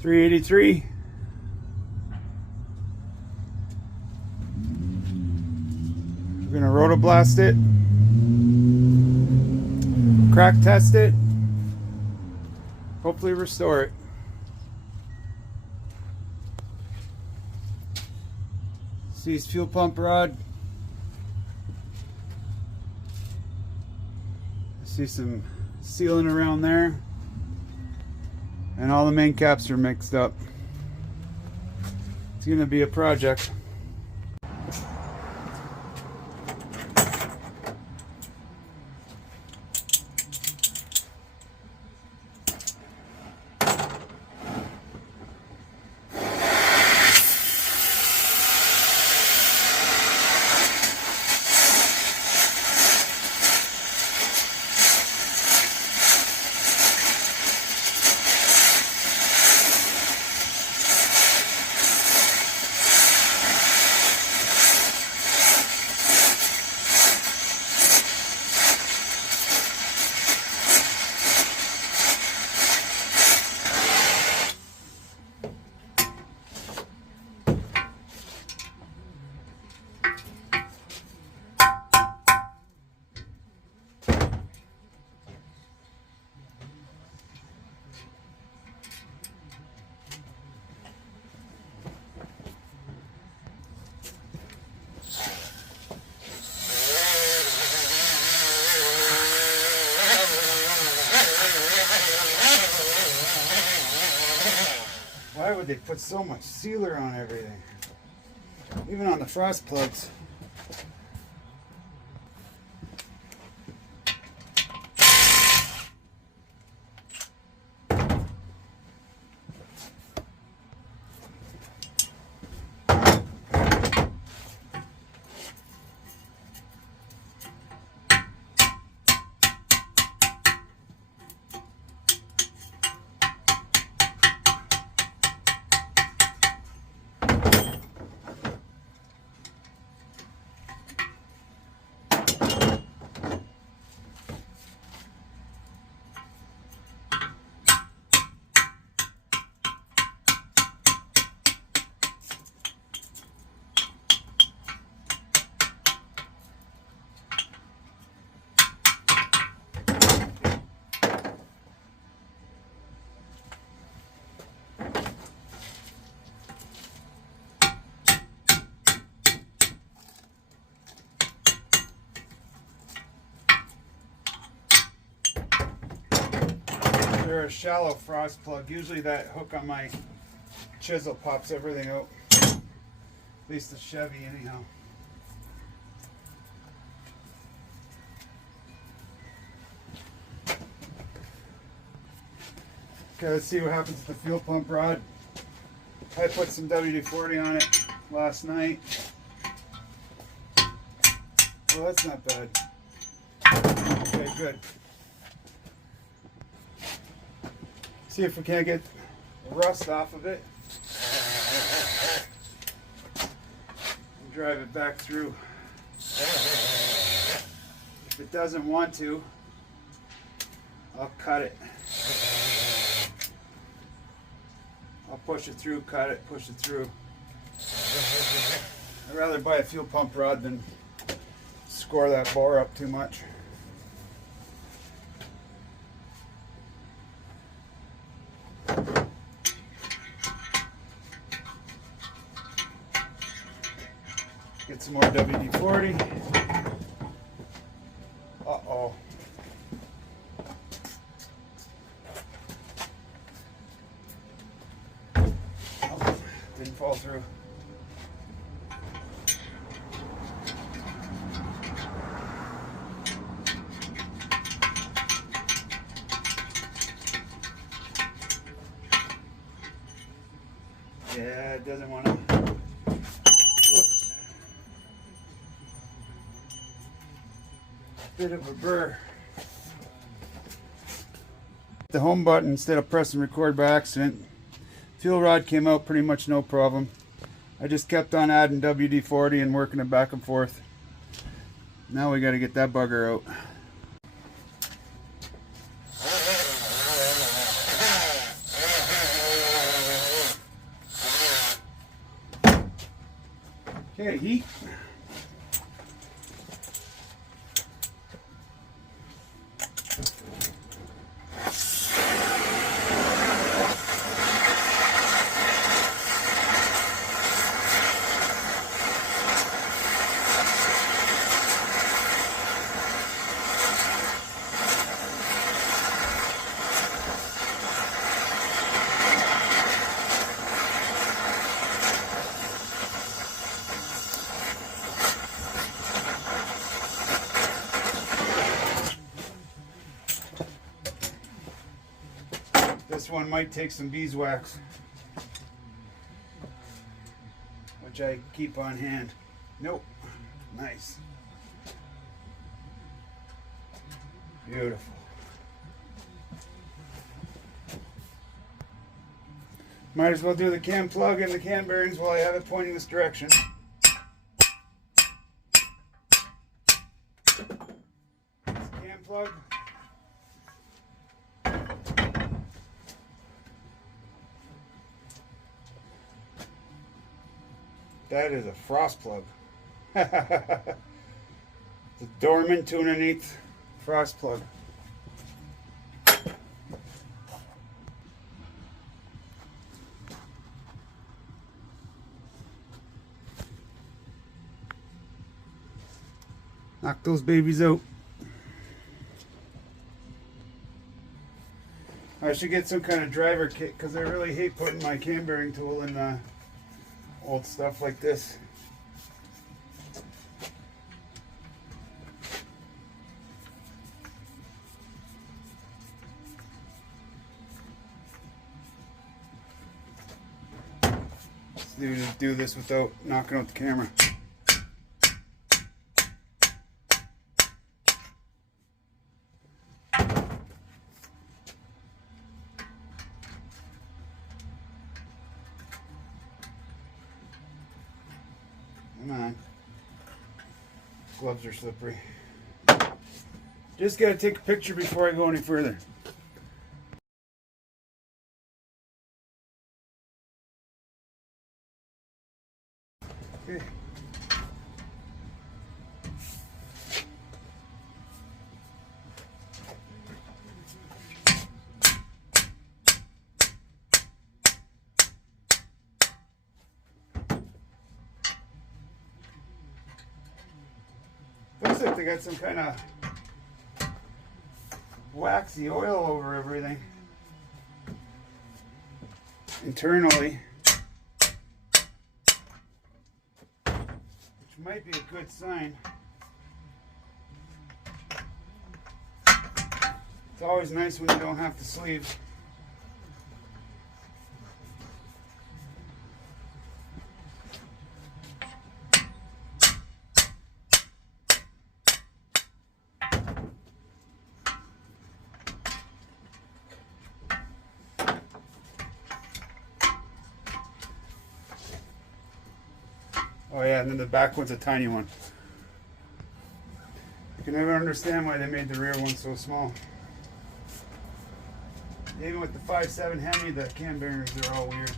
383. We're gonna rotoblast it, crack test it, hopefully restore it. See his fuel pump rod. See some sealing around there. And all the main caps are mixed up. It's gonna be a project. Why would they put so much sealer on everything? Even on the frost plugs. They're a shallow frost plug. Usually that hook on my chisel pops everything out. At least the Chevy anyhow. Okay, let's see what happens with the fuel pump rod. I put some WD-40 on it last night. Well, that's not bad. Okay, good. See if we can't get rust off of it. And drive it back through. If it doesn't want to, I'll cut it. I'll push it through, cut it, push it through. I'd rather buy a fuel pump rod than score that bore up too much. Get some more WD-40. Uh-oh. Oh, didn't fall through. Yeah, it doesn't want to. Whoops. Bit of a burr. The home button instead of pressing record by accident. Fuel rod came out pretty much no problem. I just kept on adding WD-40 and working it back and forth. Now we got to get that bugger out. Okay, heat. This one might take some beeswax, which I keep on hand. Nope. Nice. Beautiful. Might as well do the cam plug and the cam bearings while I have it pointing this direction. Cam plug. That is a frost plug. It's a dormant 2 1/8 frost plug. Knock those babies out. I should get some kind of driver kit because I really hate putting my cam bearing tool in old stuff like this. Let's do this without knocking out the camera. Come on. Gloves are slippery. Just gotta take a picture before I go any further. Okay. Looks like they got some kind of waxy oil over everything internally, which might be a good sign. It's always nice when you don't have to sleeve. Oh yeah, and then the back one's a tiny one. I can never understand why they made the rear one so small. Even with the 5.7 Hemi, the cam bearings are all weird.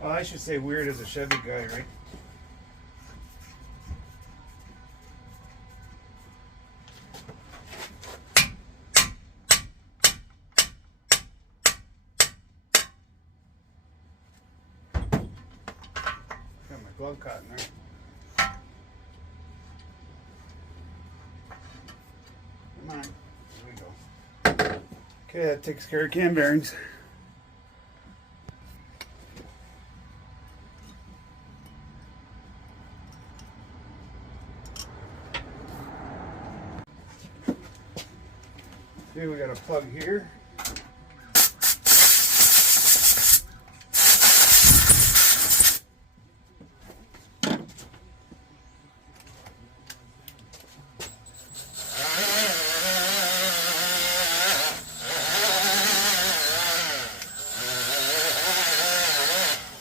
Well, I should say weird as a Chevy guy, right? Got my glove caught in there. Come on. There we go. Okay, that takes care of cam bearings. Okay, we got a plug here.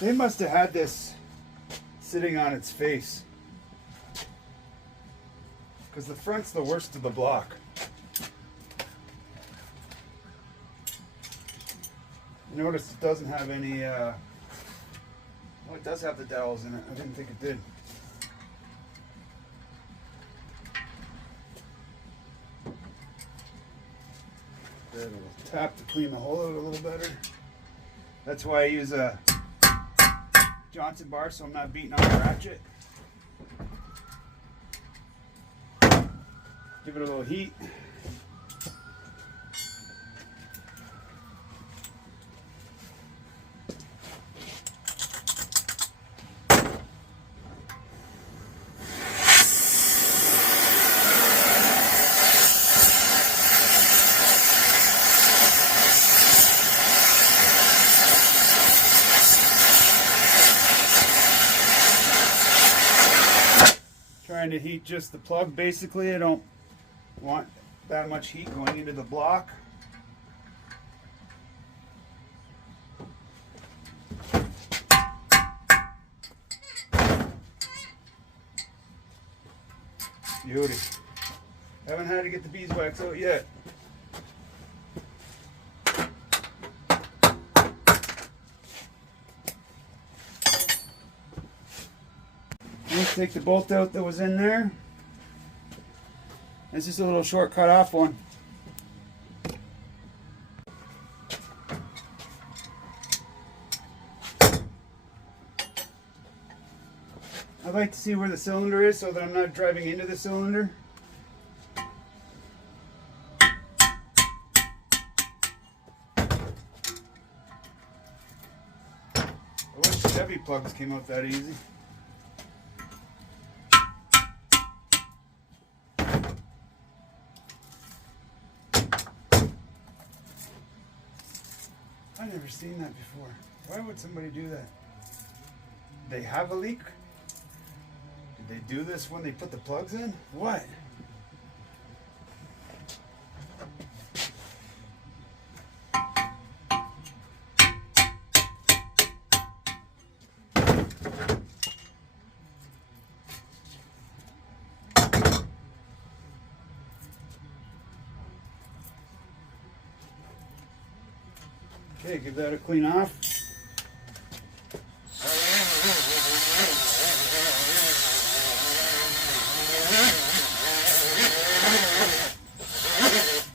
They must have had this sitting on its face, because the front's the worst of the block. Notice it doesn't have any Oh, it does have the dowels in it. I didn't think it did. There, a little tap to clean the hole out a little better. That's why I use a Johnson bar so I'm not beating on the ratchet. Give it a little heat. Trying to heat just the plug basically. I don't want that much heat going into the block. Beauty. Haven't had to get the beeswax out yet. Let's take the bolt out that was in there. It's just a little short cut off one. I like to see where the cylinder is so that I'm not driving into the cylinder. I wish Chevy plugs came out that easy. I've never seen that before. Why would somebody do that? Did they have a leak? Did they do this when they put the plugs in? What? Okay, give that a clean off.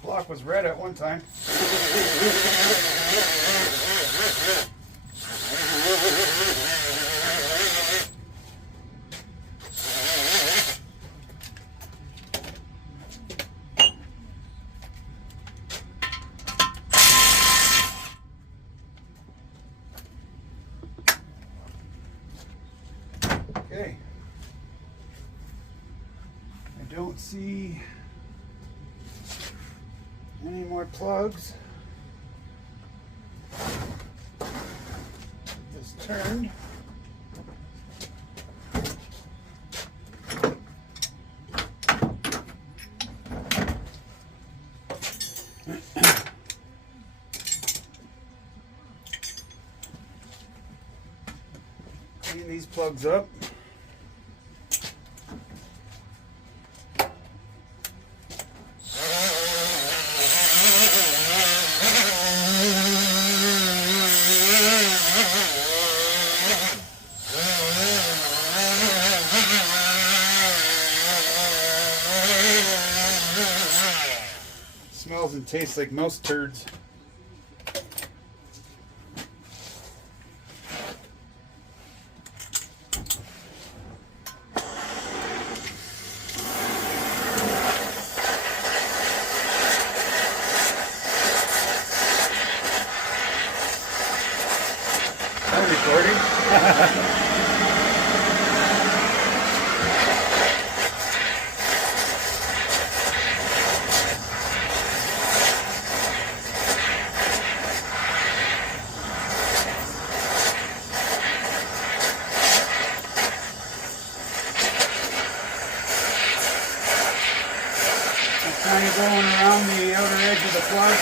Block was red at one time. Okay. I don't see any more plugs. This turned. Clean these plugs up. Smells and tastes like mouse turds. I'm recording. Kind of going around the outer edge of the plug.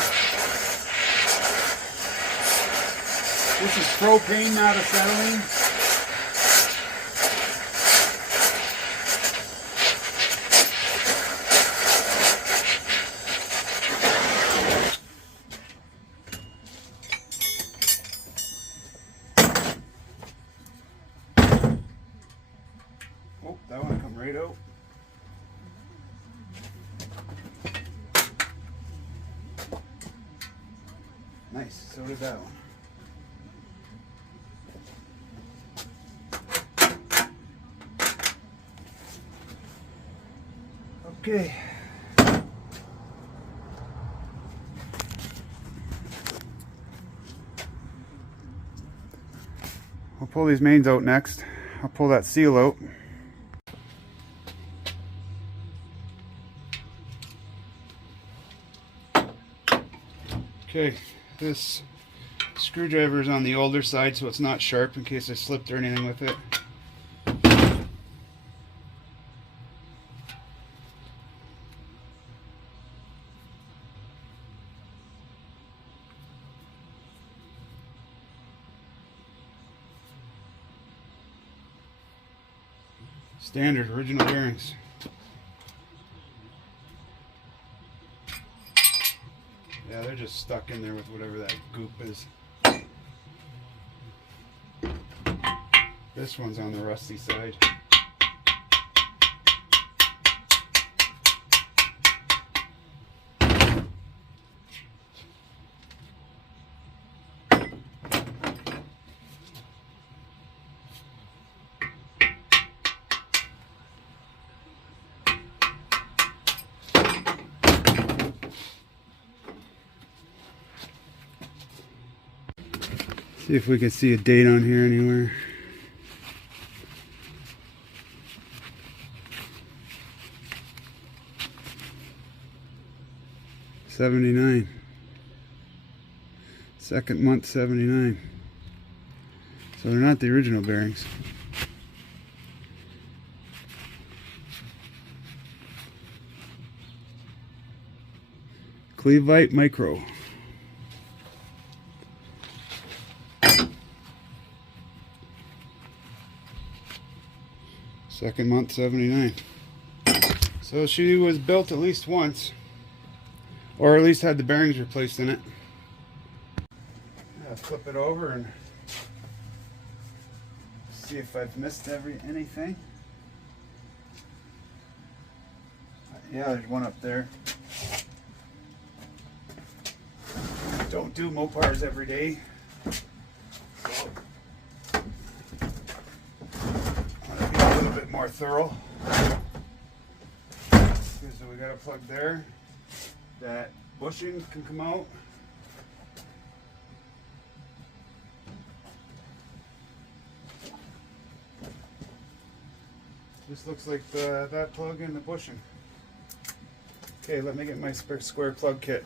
This is propane, not acetylene. right out. Nice, so did that one. Okay. I'll pull these mains out next. I'll pull that seal out. Okay, this screwdriver is on the older side, so it's not sharp in case I slipped or anything with it. Standard original bearings. Yeah, they're just stuck in there with whatever that goop is. This one's on the rusty side. See if we can see a date on here anywhere. '79. Second month, '79. So they're not the original bearings. Cleveite Micro. Second month, '79. So she was built at least once, or at least had the bearings replaced in it. I'll flip it over and see if I've missed anything. Yeah, there's one up there. Don't do Mopars every day. So a little bit more thorough. So we got a plug there. That bushing can come out. This looks like that plug and the bushing. Okay, let me get my square plug kit.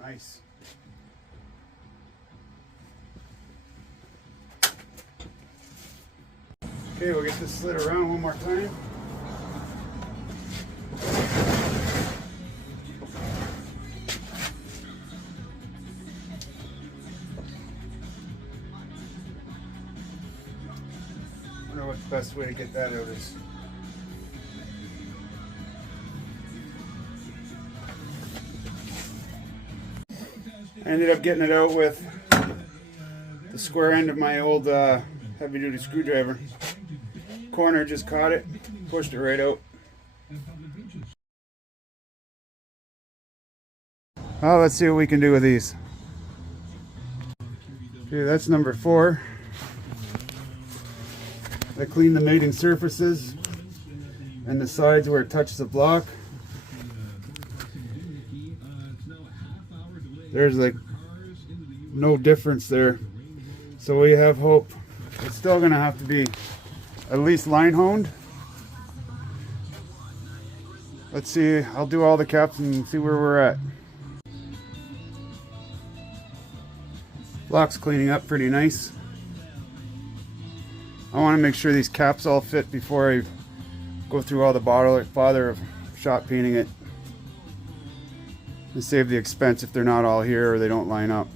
Nice. Okay, we'll get this slid around one more time. I wonder what the best way to get that out is. I ended up getting it out with the square end of my old heavy duty screwdriver. Corner just caught it, pushed it right out. Oh, let's see what we can do with these. Okay, that's number 4. I cleaned the mating surfaces and the sides where it touches the block. There's like no difference there, so we have hope. It's still gonna have to be at least line honed. Let's see, I'll do all the caps and see where we're at. Block's cleaning up pretty nice. I want to make sure these caps all fit before I go through all the bother of shot painting it. To save the expense if they're not all here or they don't line up.